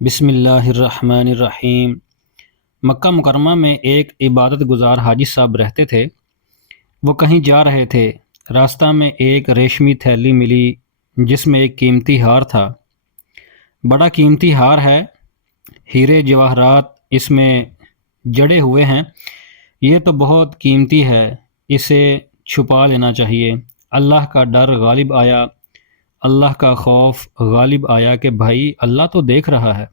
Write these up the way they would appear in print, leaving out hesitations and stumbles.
بسم اللہ الرحمن الرحیم۔ مکہ مکرمہ میں ایک عبادت گزار حاجی صاحب رہتے تھے۔ وہ کہیں جا رہے تھے، راستہ میں ایک ریشمی تھیلی ملی جس میں ایک قیمتی ہار تھا۔ بڑا قیمتی ہار ہے، ہیرے جواہرات اس میں جڑے ہوئے ہیں، یہ تو بہت قیمتی ہے، اسے چھپا لینا چاہیے۔ اللہ کا ڈر غالب آیا، اللہ کا خوف غالب آیا کہ بھائی اللہ تو دیکھ رہا ہے،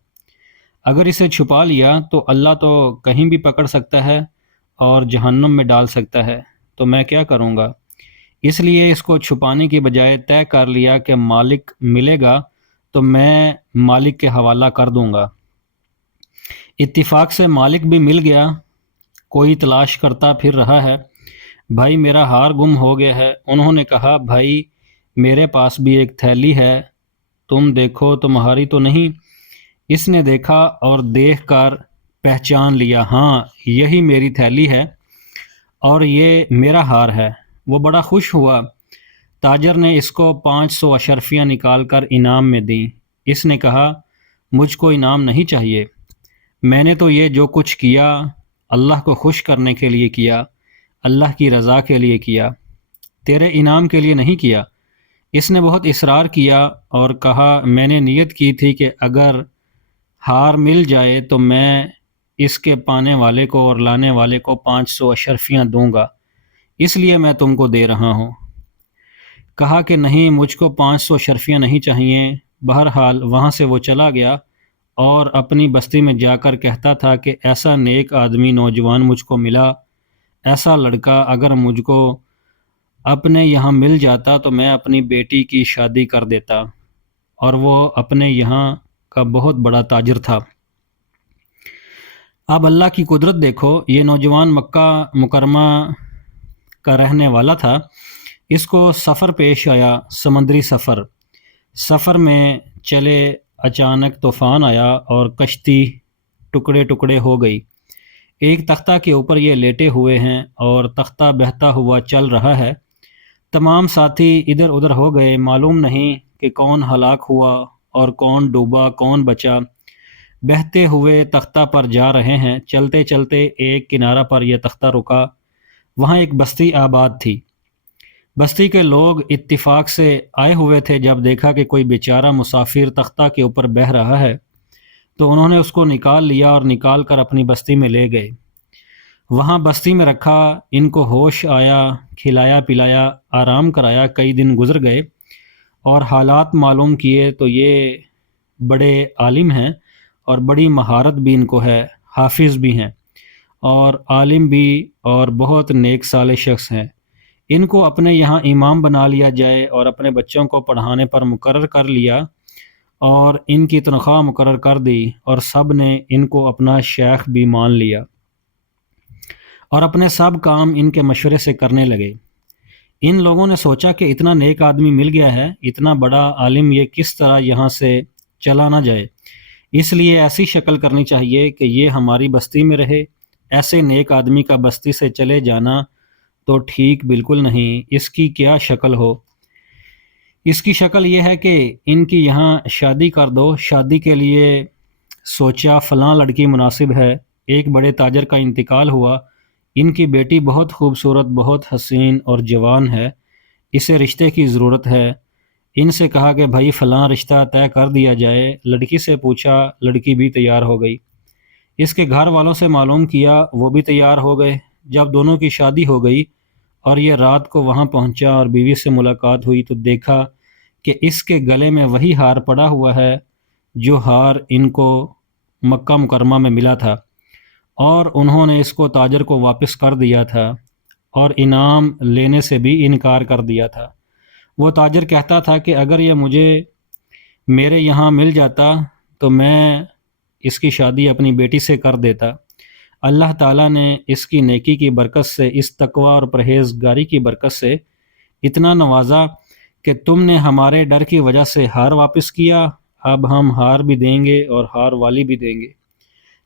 اگر اسے چھپا لیا تو اللہ تو کہیں بھی پکڑ سکتا ہے اور جہنم میں ڈال سکتا ہے، تو میں کیا کروں گا؟ اس لیے اس کو چھپانے کی بجائے طے کر لیا کہ مالک ملے گا تو میں مالک کے حوالہ کر دوں گا۔ اتفاق سے مالک بھی مل گیا، کوئی تلاش کرتا پھر رہا ہے، بھائی میرا ہار گم ہو گیا ہے۔ انہوں نے کہا بھائی میرے پاس بھی ایک تھیلی ہے، تم دیکھو تمہاری تو نہیں؟ اس نے دیکھا اور دیکھ کر پہچان لیا، ہاں یہی میری تھیلی ہے اور یہ میرا ہار ہے۔ وہ بڑا خوش ہوا۔ تاجر نے اس کو 500 اشرفیاں نکال کر انعام میں دیں۔ اس نے کہا مجھ کو انعام نہیں چاہیے، میں نے تو یہ جو کچھ کیا اللہ کو خوش کرنے کے لیے کیا، اللہ کی رضا کے لیے کیا، تیرے انعام کے لیے نہیں کیا۔ اس نے بہت اصرار کیا اور کہا میں نے نیت کی تھی کہ اگر ہار مل جائے تو میں اس کے پانے والے کو اور لانے والے کو 500 اشرفیاں دوں گا، اس لیے میں تم کو دے رہا ہوں۔ کہا کہ نہیں، مجھ کو 500 اشرفیاں نہیں چاہیے۔ بہرحال وہاں سے وہ چلا گیا اور اپنی بستی میں جا کر کہتا تھا کہ ایسا نیک آدمی نوجوان مجھ کو ملا، ایسا لڑکا اگر مجھ کو اپنے یہاں مل جاتا تو میں اپنی بیٹی کی شادی کر دیتا، اور وہ اپنے یہاں کا بہت بڑا تاجر تھا۔ اب اللہ کی قدرت دیکھو، یہ نوجوان مکہ مکرمہ کا رہنے والا تھا، اس کو سفر پیش آیا، سمندری سفر میں چلے، اچانک طوفان آیا اور کشتی ٹکڑے ٹکڑے ہو گئی۔ ایک تختہ کے اوپر یہ لیٹے ہوئے ہیں اور تختہ بہتا ہوا چل رہا ہے، تمام ساتھی ادھر ادھر ہو گئے، معلوم نہیں کہ کون ہلاک ہوا اور کون ڈوبا کون بچا۔ بہتے ہوئے تختہ پر جا رہے ہیں، چلتے چلتے ایک کنارہ پر یہ تختہ رکا، وہاں ایک بستی آباد تھی۔ بستی کے لوگ اتفاق سے آئے ہوئے تھے، جب دیکھا کہ کوئی بیچارہ مسافر تختہ کے اوپر بہہ رہا ہے تو انہوں نے اس کو نکال لیا اور نکال کر اپنی بستی میں لے گئے۔ وہاں بستی میں رکھا، ان کو ہوش آیا، کھلایا پلایا، آرام کرایا، کئی دن گزر گئے اور حالات معلوم کیے تو یہ بڑے عالم ہیں اور بڑی مہارت بھی ان کو ہے، حافظ بھی ہیں اور عالم بھی اور بہت نیک صالح شخص ہیں۔ ان کو اپنے یہاں امام بنا لیا جائے اور اپنے بچوں کو پڑھانے پر مقرر کر لیا اور ان کی تنخواہ مقرر کر دی، اور سب نے ان کو اپنا شیخ بھی مان لیا اور اپنے سب کام ان کے مشورے سے کرنے لگے۔ ان لوگوں نے سوچا کہ اتنا نیک آدمی مل گیا ہے، اتنا بڑا عالم، یہ کس طرح یہاں سے چلا نہ جائے، اس لیے ایسی شکل کرنی چاہیے کہ یہ ہماری بستی میں رہے۔ ایسے نیک آدمی کا بستی سے چلے جانا تو ٹھیک بالکل نہیں۔ اس کی کیا شکل ہو؟ اس کی شکل یہ ہے کہ ان کی یہاں شادی کر دو۔ شادی کے لیے سوچا فلاں لڑکی مناسب ہے، ایک بڑے تاجر کا انتقال ہوا، ان کی بیٹی بہت خوبصورت، بہت حسین اور جوان ہے، اسے رشتے کی ضرورت ہے۔ ان سے کہا کہ بھائی فلاں رشتہ طے کر دیا جائے۔ لڑکی سے پوچھا، لڑکی بھی تیار ہو گئی۔ اس کے گھر والوں سے معلوم کیا، وہ بھی تیار ہو گئے۔ جب دونوں کی شادی ہو گئی اور یہ رات کو وہاں پہنچا اور بیوی سے ملاقات ہوئی تو دیکھا کہ اس کے گلے میں وہی ہار پڑا ہوا ہے جو ہار ان کو مکہ مکرمہ میں ملا تھا، اور انہوں نے اس کو تاجر کو واپس کر دیا تھا اور انعام لینے سے بھی انکار کر دیا تھا۔ وہ تاجر کہتا تھا کہ اگر یہ مجھے میرے یہاں مل جاتا تو میں اس کی شادی اپنی بیٹی سے کر دیتا۔ اللہ تعالیٰ نے اس کی نیکی کی برکت سے، اس تقوی اور پرہیزگاری کی برکت سے اتنا نوازا کہ تم نے ہمارے ڈر کی وجہ سے ہار واپس کیا، اب ہم ہار بھی دیں گے اور ہار والی بھی دیں گے۔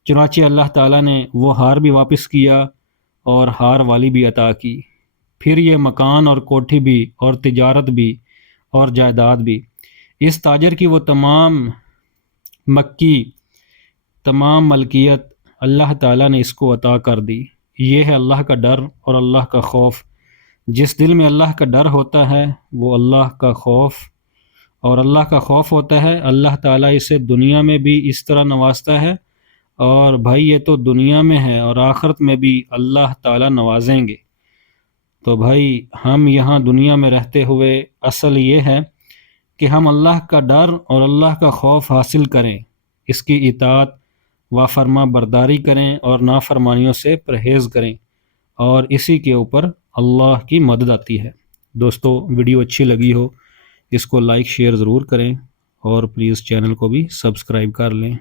چنانچہ اللہ تعالیٰ نے وہ ہار بھی واپس کیا اور ہار والی بھی عطا کی۔ پھر یہ مکان اور کوٹھی بھی اور تجارت بھی اور جائیداد بھی، اس تاجر کی وہ تمام مکی تمام ملکیت اللہ تعالیٰ نے اس کو عطا کر دی۔ یہ ہے اللہ کا ڈر اور اللہ کا خوف۔ جس دل میں اللہ کا ڈر ہوتا ہے وہ اللہ کا خوف اور اللہ کا خوف ہوتا ہے، اللہ تعالیٰ اسے دنیا میں بھی اس طرح نوازتا ہے، اور بھائی یہ تو دنیا میں ہے اور آخرت میں بھی اللہ تعالیٰ نوازیں گے۔ تو بھائی ہم یہاں دنیا میں رہتے ہوئے اصل یہ ہے کہ ہم اللہ کا ڈر اور اللہ کا خوف حاصل کریں، اس کی اطاعت و فرما برداری کریں اور نافرمانیوں سے پرہیز کریں، اور اسی کے اوپر اللہ کی مدد آتی ہے۔ دوستو ویڈیو اچھی لگی ہو اس کو لائک شیئر ضرور کریں، اور پلیز چینل کو بھی سبسکرائب کر لیں۔